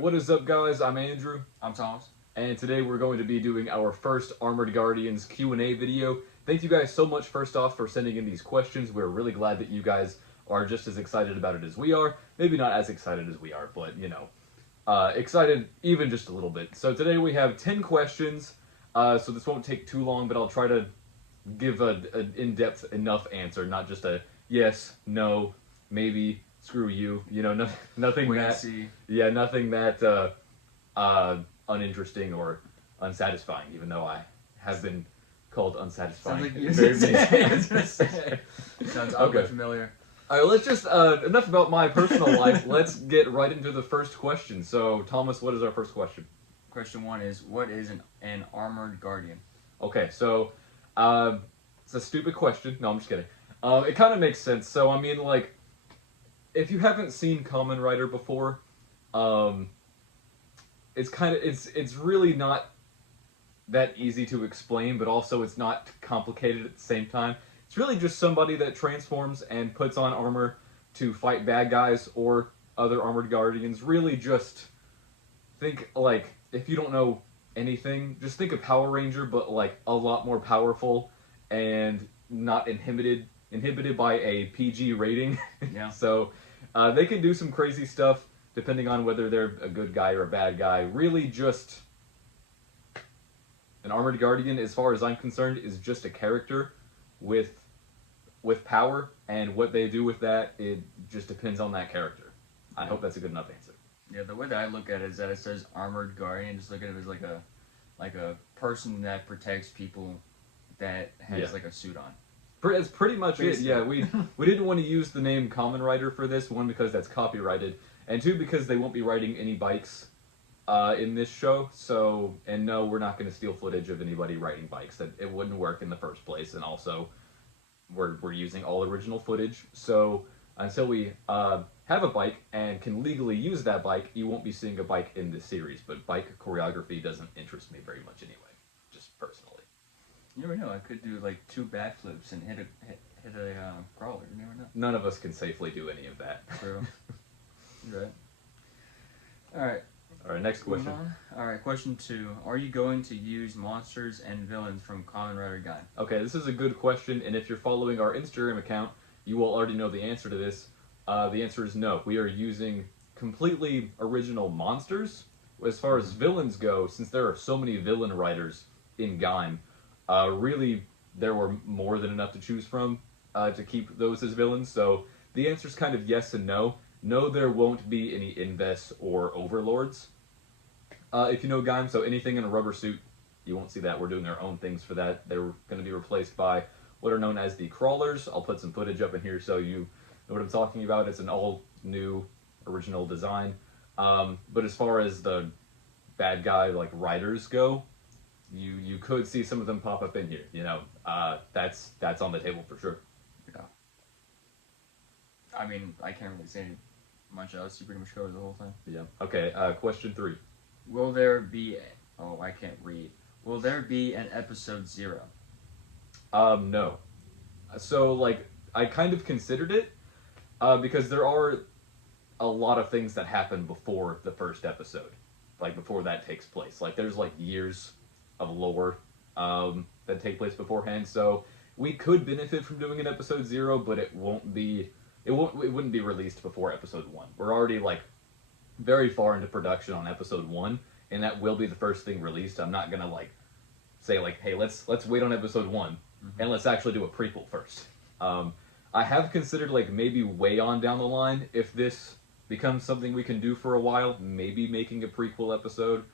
What is up, guys? I'm Andrew, I'm Thomas. and today we're going to be doing our first Armored Guardians Q&A video. Thank you guys so much, first off, for sending in these questions. We're really glad that you guys are just as excited about it as we are. Maybe not as excited as we are, but, you know, excited even just a little bit. So today we have 10 questions, so this won't take too long, but I'll try to give an in-depth enough answer, not just a yes, no, maybe, screw you, you know, nothing Wait that... and see. Yeah, nothing that uninteresting or unsatisfying, even though I have been called unsatisfying. Sounds like you very many Sounds Okay. oddly familiar. Alright, let's just, enough about my personal life. Let's get right into the first question. So, Thomas, what is our first question? Question 1 is, what is an armored guardian? Okay, so, it's a stupid question. No, I'm just kidding. It kind of makes sense. So, I mean, like, if you haven't seen Kamen Rider before, it's really not that easy to explain, but also it's not complicated at the same time. It's really just somebody that transforms and puts on armor to fight bad guys or other armored guardians. Really just think, like, if you don't know anything, just think of Power Ranger, but like a lot more powerful and not inhibited by a PG rating. Yeah. So they can do some crazy stuff depending on whether they're a good guy or a bad guy. Really just an armored guardian, as far as I'm concerned, is just a character with power, and what they do with that, it just depends on that character. I hope that's a good enough answer. Yeah, the way that I look at it is that it says armored guardian. Just look at it as like a person that protects people that has like a suit on. It's pretty much Basically. it. Yeah, we didn't want to use the name Kamen Rider for this, one, because that's copyrighted, and two, because they won't be riding any bikes in this show. So, and no, we're not going to steal footage of anybody riding bikes. That it wouldn't work in the first place, and also we're using all original footage. So until we have a bike and can legally use that bike, you won't be seeing a bike in this series. But bike choreography doesn't interest me very much anyway, just personally. You never know. I could do like 2 backflips and hit a crawler. You never know. None of us can safely do any of that. True. You're right. All right. All right, next question. All right. Question 2. Are you going to use monsters and villains from Kamen Rider Guide? Okay, this is a good question, and if you're following our Instagram account, you will already know the answer to this. The answer is no. We are using completely original monsters. As far as villains go, since there are so many villain writers in Gaim, really there were more than enough to choose from to keep those as villains. So the answer is kind of yes and no. No, there won't be any Invests or Overlords. If you know Gaim, so anything in a rubber suit, you won't see that. We're doing our own things for that. They're going to be replaced by what are known as the Crawlers. I'll put some footage up in here so you know what I'm talking about. It's an all-new, original design. But as far as the bad guy, like, riders go, you could see some of them pop up in here. You know, that's on the table for sure. Yeah. I mean, I can't really say much else. You pretty much covered the whole thing. Yeah. Okay, question 3. Will there be... Oh, I can't read. Will there be an episode 0? No. So, like, I kind of considered it, because there are a lot of things that happen before the first episode. Like, before that takes place. Like, there's, like, years of lore that take place beforehand, so we could benefit from doing an episode 0, but it wouldn't be released before episode 1. We're already, like, very far into production on episode 1, and that will be the first thing released. I'm not gonna, like, say, like, hey, let's wait on episode 1, and let's actually do a prequel first. I have considered, like, maybe way on down the line, if this becomes something we can do for a while, maybe making a prequel episode,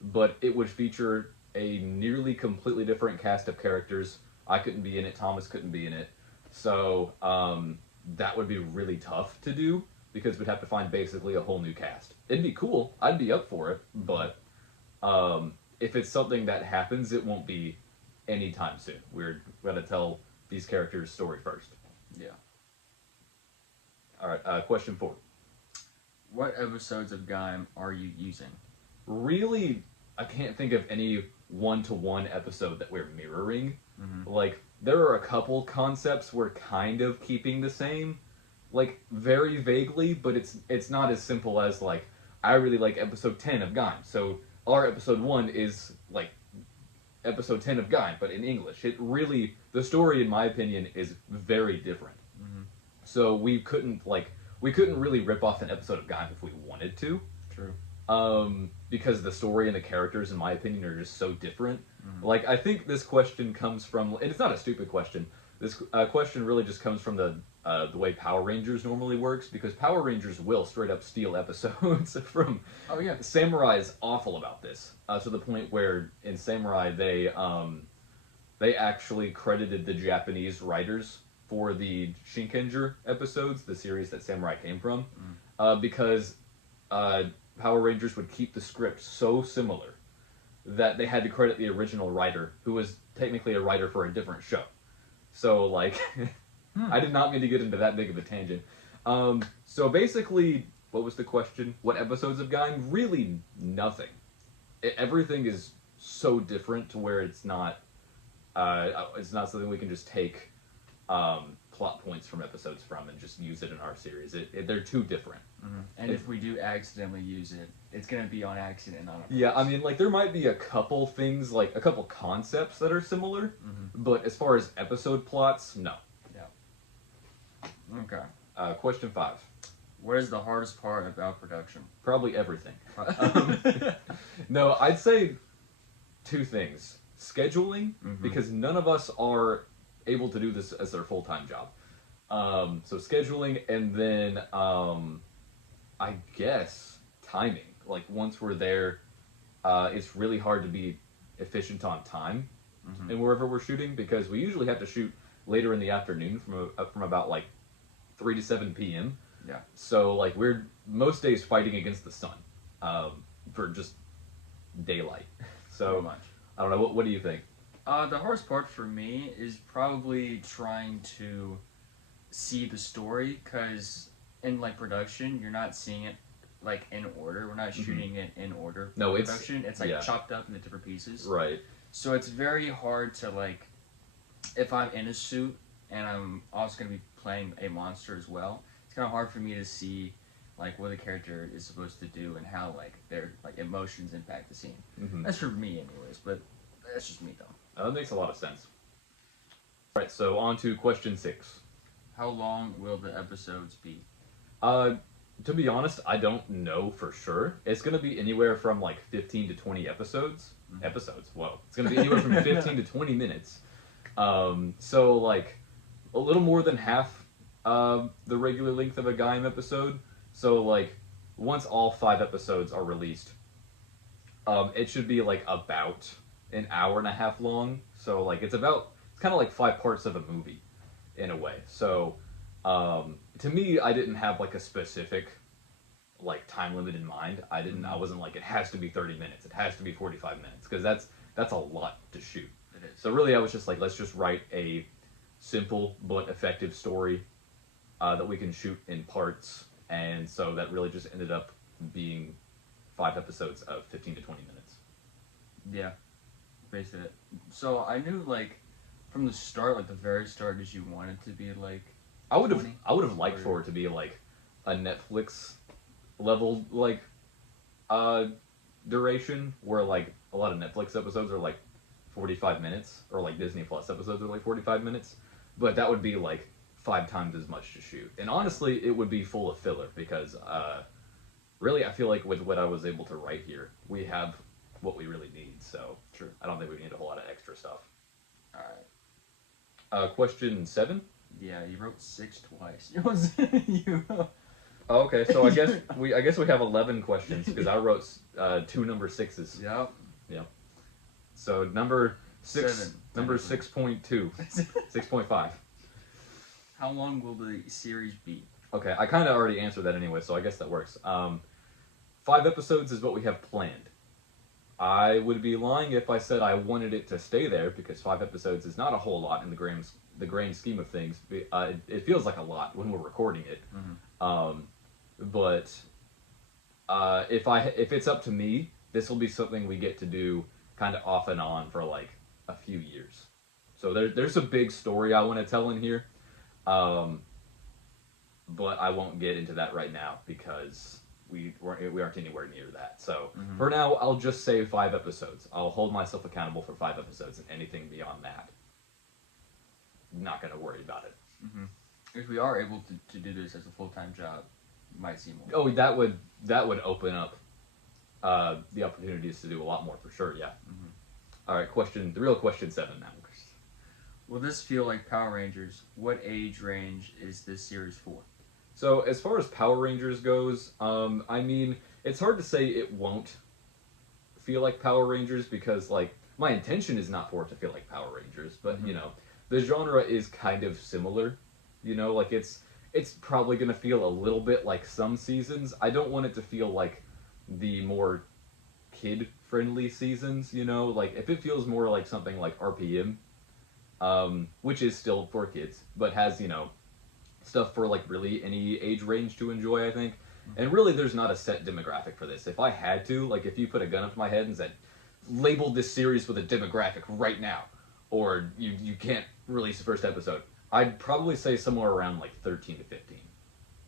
but it would feature a nearly completely different cast of characters. I couldn't be in it, Thomas couldn't be in it, so that would be really tough to do, because we'd have to find basically a whole new cast. It'd be cool, I'd be up for it, but if it's something that happens, it won't be anytime soon. We're gonna tell these characters' story first. Yeah. Alright, question 4. What episodes of Gaim are you using? Really, I can't think of any one-to-one episode that we're mirroring. Like, there are a couple concepts we're kind of keeping the same, like, very vaguely, but it's not as simple as, like, I really like episode 10 of Gaim. So our episode 1 is like episode 10 of Gaim, but in English. It really, the story, in my opinion, is very different. Mm-hmm. So we couldn't really rip off an episode of Gaim if we wanted to. True. Because the story and the characters, in my opinion, are just so different. Mm-hmm. Like, I think this question comes from, and it's not a stupid question. This question really just comes from the way Power Rangers normally works, because Power Rangers will straight up steal episodes from. Oh yeah. Samurai is awful about this, to the point where in Samurai they actually credited the Japanese writers for the Shinkenger episodes, the series that Samurai came from, because Power Rangers would keep the script so similar that they had to credit the original writer, who was technically a writer for a different show. So, like, I did not mean to get into that big of a tangent. So basically, what was the question? What episodes of Gaim? Really, nothing. Everything is so different to where it's not something we can just take plot points from episodes from and just use it in our series. They're too different. Mm-hmm. And if we do accidentally use it, it's gonna be on accident, not on purpose. Yeah, I mean, like, there might be a couple things, like, a couple concepts that are similar, but as far as episode plots, no. Yeah. Okay. Question 5. What is the hardest part about production? Probably everything. No, I'd say 2 things. Scheduling, because none of us are able to do this as their full-time job. So scheduling, and then I guess timing. Like, once we're there, it's really hard to be efficient on time and wherever we're shooting, because we usually have to shoot later in the afternoon from about like 3 to 7 p.m. Yeah. So like we're most days fighting against the sun for just daylight. So Pretty much. I don't know. What do you think? The hardest part for me is probably trying to see the story, because in like production, you're not seeing it like in order. We're not shooting it in order. No, it's production. It's like chopped up into different pieces. Right. So it's very hard to, like, if I'm in a suit and I'm also going to be playing a monster as well, it's kind of hard for me to see like what the character is supposed to do and how like their like emotions impact the scene. That's for me anyways, but that's just me though. That makes a lot of sense. All right, so on to question 6. How long will the episodes be? To be honest, I don't know for sure. It's going to be anywhere from like 15 to 20 episodes. Episodes, whoa. It's going to be anywhere from 15 to 20 minutes. So like a little more than half the regular length of a Gaim episode. So like once all 5 episodes are released, it should be like about an hour and a half long. So like it's kind of like 5 parts of a movie in a way. So to me, I didn't have like a specific like time limit in mind. I wasn't like, it has to be 30 minutes, it has to be 45 minutes, because that's a lot to shoot. It is. So really I was just like, let's just write a simple but effective story that we can shoot in parts, and so that really just ended up being 5 episodes of 15 to 20 minutes. Yeah, basically. So I knew like from the start, like the very start, did you want it to be like I would 20? have liked for it to be like a Netflix level like duration, where like a lot of Netflix episodes are like 45 minutes, or like Disney Plus episodes are like 45 minutes, but that would be like 5 times as much to shoot. And honestly, it would be full of filler, because really I feel like with what I was able to write here, we have what we really need. So True. I don't think we need a whole lot of extra stuff. Alright. Question 7. Yeah, you wrote 6 twice. You Oh, okay, so I guess we have 11 questions, because I wrote 2 number 6s. Yep. So number 6, 7, number 6.2, 6.5. How long will the series be? Okay, I kind of already answered that anyway, so I guess that works. 5 episodes is what we have planned. I would be lying if I said I wanted it to stay there, because 5 episodes is not a whole lot in the grand scheme of things. It feels like a lot when we're recording it. But if it's up to me, this will be something we get to do kind of off and on for like a few years. So there's a big story I want to tell in here, but I won't get into that right now, because we aren't anywhere near that. So Mhm. for now, I'll just say 5 episodes. I'll hold myself accountable for 5 episodes, and anything beyond that, not gonna worry about it. Mhm. If we are able to do this as a full-time job, you might see more. Oh, that would open up the opportunities to do a lot more for sure. Yeah. Mhm. All right, the real question 7 now. Will this feel like Power Rangers? What age range is this series for? So as far as Power Rangers goes, I mean, it's hard to say it won't feel like Power Rangers because like my intention is not for it to feel like Power Rangers, but Mhm. you know, the genre is kind of similar. You know, like it's probably gonna feel a little bit like some seasons. I don't want it to feel like the more kid friendly seasons. You know, like if it feels more like something like RPM, which is still for kids, but has stuff for like really any age range to enjoy, I think. And really, there's not a set demographic for this. If I had to, like, if you put a gun up to my head and said, label this series with a demographic right now, or you can't release the first episode, I'd probably say somewhere around like 13 to 15,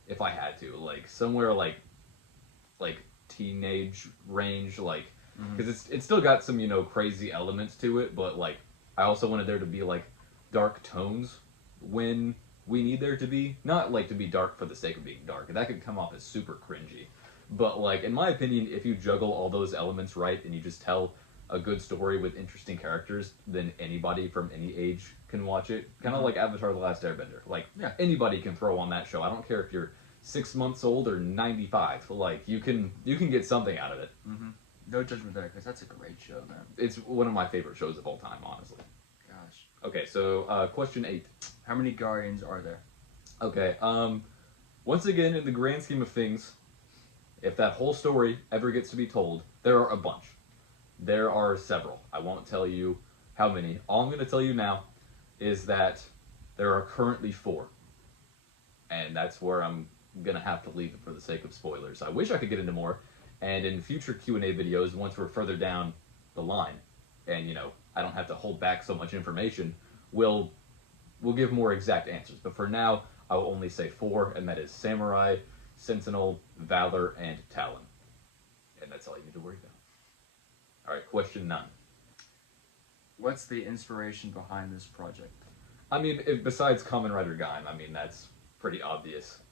if I had to, like somewhere like teenage range, like Mhm. because it's still got some crazy elements to it, but like I also wanted there to be like dark tones when we need there to be, not like to be dark for the sake of being dark. That could come off as super cringy. But like in my opinion, if you juggle all those elements right and you just tell a good story with interesting characters, then anybody from any age can watch it. Kind of Mhm. like Avatar: The Last Airbender. Like Yeah. anybody can throw on that show. I don't care if you're 6 months old or 95. Like you can get something out of it. Mhm. No judgment there, because that's a great show, man. It's one of my favorite shows of all time, honestly. Gosh. Okay, so question 8. How many Guardians are there? Okay, once again, in the grand scheme of things, if that whole story ever gets to be told, there are a bunch. There are several. I won't tell you how many. All I'm going to tell you now is that there are currently 4. And that's where I'm going to have to leave it for the sake of spoilers. I wish I could get into more. And in future Q&A videos, once we're further down the line, and I don't have to hold back so much information, we'll give more exact answers. But for now, I will only say 4, and that is Samurai, Sentinel, Valor, and Talon. And that's all you need to worry about. All right, question 9. What's the inspiration behind this project? I mean, besides Kamen Rider Gaim, I mean, that's pretty obvious.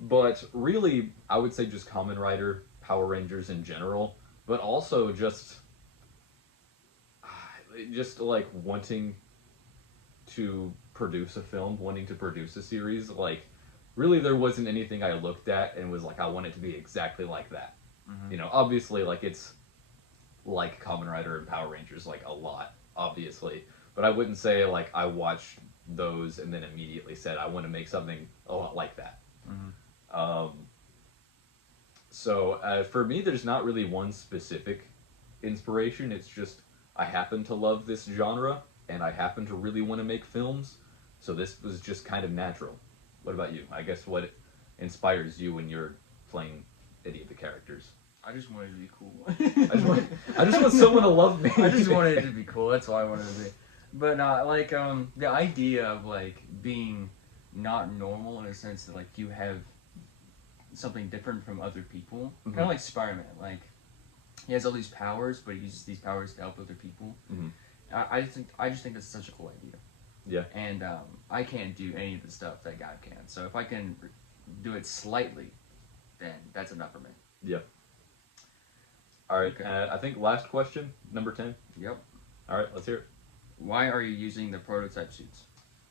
But really, I would say just Kamen Rider, Power Rangers in general, but also just like wanting to produce a film, wanting to produce a series. Like, really, there wasn't anything I looked at and was like, I want it to be exactly like that. Mhm. Obviously, like, it's like Kamen Rider and Power Rangers, like, a lot, obviously. But I wouldn't say, like, I watched those and then immediately said, I want to make something a lot like that. Mhm. So for me, there's not really one specific inspiration. It's just I happen to love this genre, and I happen to really want to make films. So this was just kind of natural. What about you? I guess what inspires you when you're playing any of the characters? I just wanted to be cool. I just want someone to love me. I just wanted it to be cool. That's why I wanted to be. But like the idea of like being not normal in a sense that like you have something different from other people, Mhm. kind of like Spider-Man. Like he has all these powers, but he uses these powers to help other people. Mhm. I just think that's such a cool idea. Yeah. And I can't do any of the stuff that God can. So if I can do it slightly, then that's enough for me. Yeah. All right. Okay. I think last question, number 10. Yep. All right, let's hear it. Why are you using the prototype suits?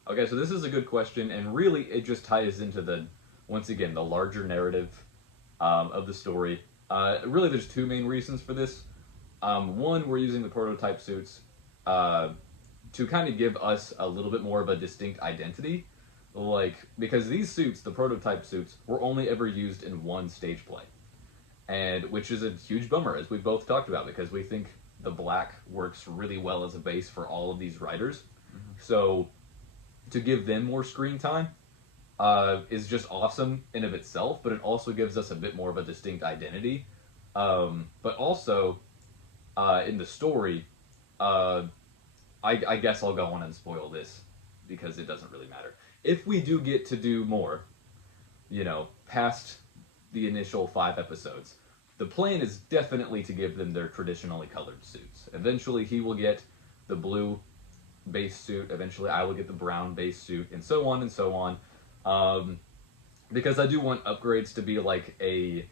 Okay, so this is a good question, and really it just ties into once again, the larger narrative of the story. Really, there's 2 main reasons for this. One, we're using the prototype suits to kind of give us a little bit more of a distinct identity. Like, because these suits, the prototype suits, were only ever used in one stage play. And which is a huge bummer, as we both talked about, because we think the black works really well as a base for all of these writers. Mhm. So to give them more screen time is just awesome in of itself, but it also gives us a bit more of a distinct identity. But also, in the story, I guess I'll go on and spoil this, because it doesn't really matter. If we do get to do more, past the initial 5 episodes. The plan is definitely to give them their traditionally colored suits. Eventually, he will get the blue base suit. Eventually, I will get the brown base suit, and so on and so on. Because I do want upgrades to be like a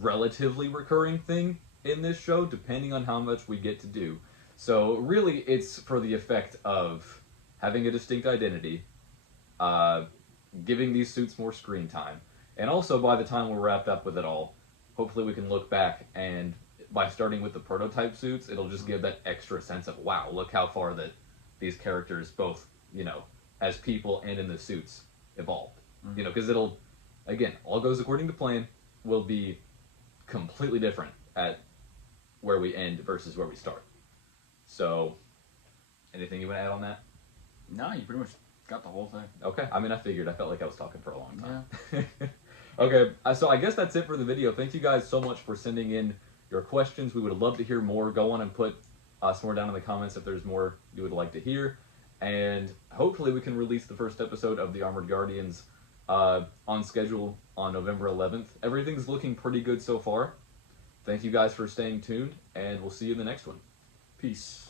relatively recurring thing in this show, depending on how much we get to do. So really, it's for the effect of having a distinct identity, giving these suits more screen time, and also by the time we're wrapped up with it all, hopefully we can look back and by starting with the prototype suits, it'll just give that extra sense of wow, look how far that these characters, both as people and in the suits, evolved. Because it'll, again, all goes according to plan. Will be completely different at where we end versus where we start. So, anything you want to add on that? No, you pretty much got the whole thing. Okay, I mean, I figured. I felt like I was talking for a long time. Yeah. Okay, so I guess that's it for the video. Thank you guys so much for sending in your questions. We would love to hear more. Go on and put some more down in the comments if there's more you would like to hear. And hopefully we can release the first episode of The Armored Guardians on schedule on November 11th. Everything's looking pretty good so far. Thank you guys for staying tuned, and we'll see you in the next one. Peace.